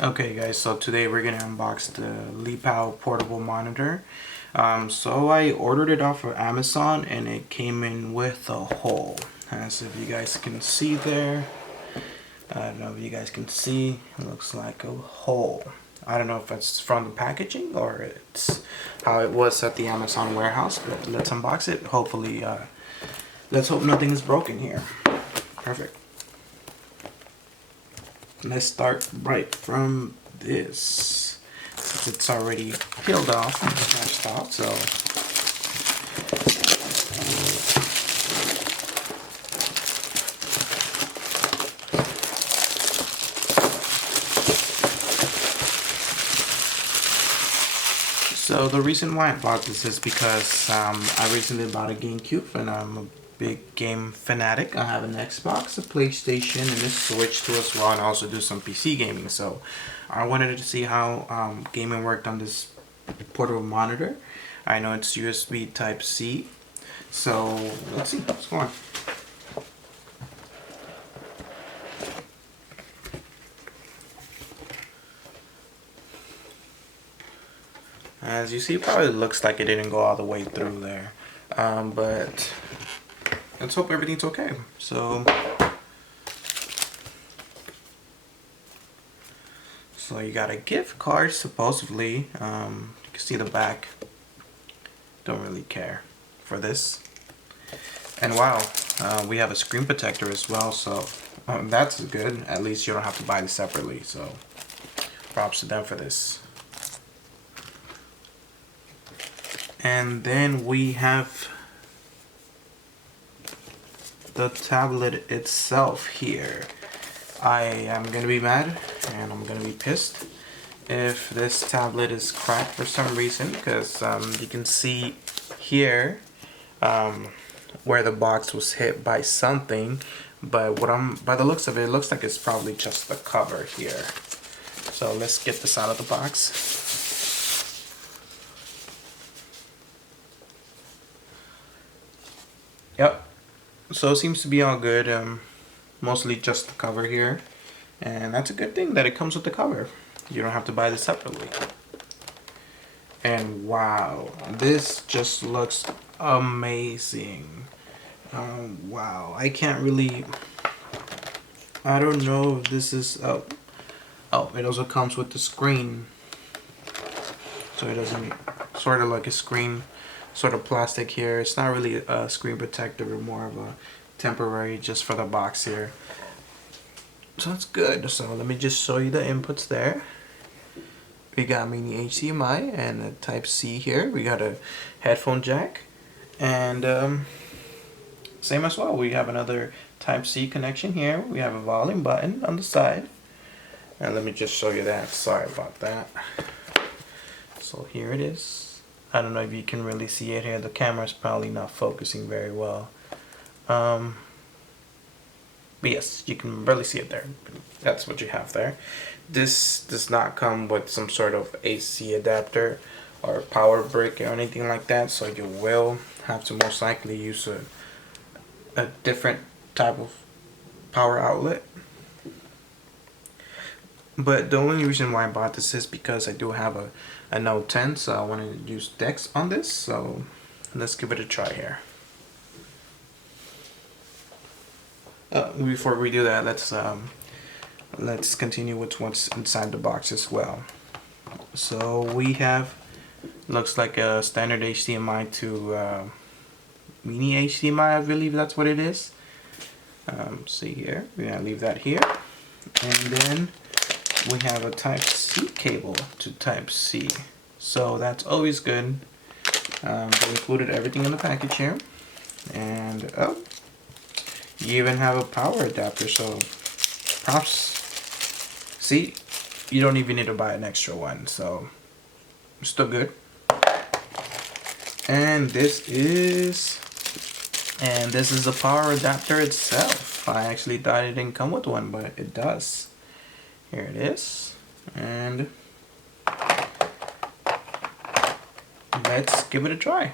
Okay guys, so today we're gonna unbox the Lepow portable monitor. So I ordered it off of Amazon and it came in with a hole. As if you guys can see there, I don't know if you guys can see, it looks like a hole. I don't know if it's from the packaging or it's how it was at the Amazon warehouse, but let's unbox it. Hopefully, let's hope nothing is broken here. Perfect. Let's start right from this, since it's already peeled off and scratched off. So the reason why I bought this is because I recently bought a GameCube and I'm a big game fanatic. I have an Xbox, a PlayStation, and a Switch too as well, and I also do some PC gaming. So I wanted to see how gaming worked on this portable monitor. I know it's USB Type C, so let's see what's going on. As you see, it probably looks like it didn't go all the way through there, but let's hope everything's okay. So you got a gift card supposedly. You can see the back. Don't really care for this. And wow, we have a screen protector as well, so that's good. At least you don't have to buy this separately, so props to them for this. And then we have the tablet itself here. I am gonna be mad and I'm gonna be pissed if this tablet is cracked for some reason, because you can see here where the box was hit by something, but by the looks of it, it looks like it's probably just the cover here. So let's get this out of the box. Yep, so it seems to be all good, mostly just the cover here, and that's a good thing that it comes with the cover. You don't have to buy this separately. And wow, this just looks amazing. Wow, I don't know if this is, oh, it also comes with the screen, so it doesn't, sort of like a screen, sort of plastic here. It's not really a screen protector, but more of a temporary just for the box here. So that's good. So let me just show you the inputs there. We got mini HDMI and a Type C here. We got a headphone jack, and same as well, we have another Type C connection here. We have a volume button on the side, and let me just show you that. Sorry about that. So here it is. I don't know if you can really see it here. The camera's probably not focusing very well. But yes, you can barely see it there. That's what you have there. This does not come with some sort of AC adapter or power brick or anything like that, so you will have to most likely use a different type of power outlet. But the only reason why I bought this is because I do have a Note 10, so I want to use DeX on this, so let's give it a try here. Before we do that, let's continue with what's inside the box as well. So we have, looks like a standard HDMI to mini HDMI, I believe that's what it is. See here, we're gonna leave that here, and then we have a Type C cable to Type C, so that's always good. They included everything in the package here, and oh, you even have a power adapter, so props. See, you don't even need to buy an extra one, so still good. And this is the power adapter itself. I actually thought it didn't come with one, but it does. Here it is, and let's give it a try.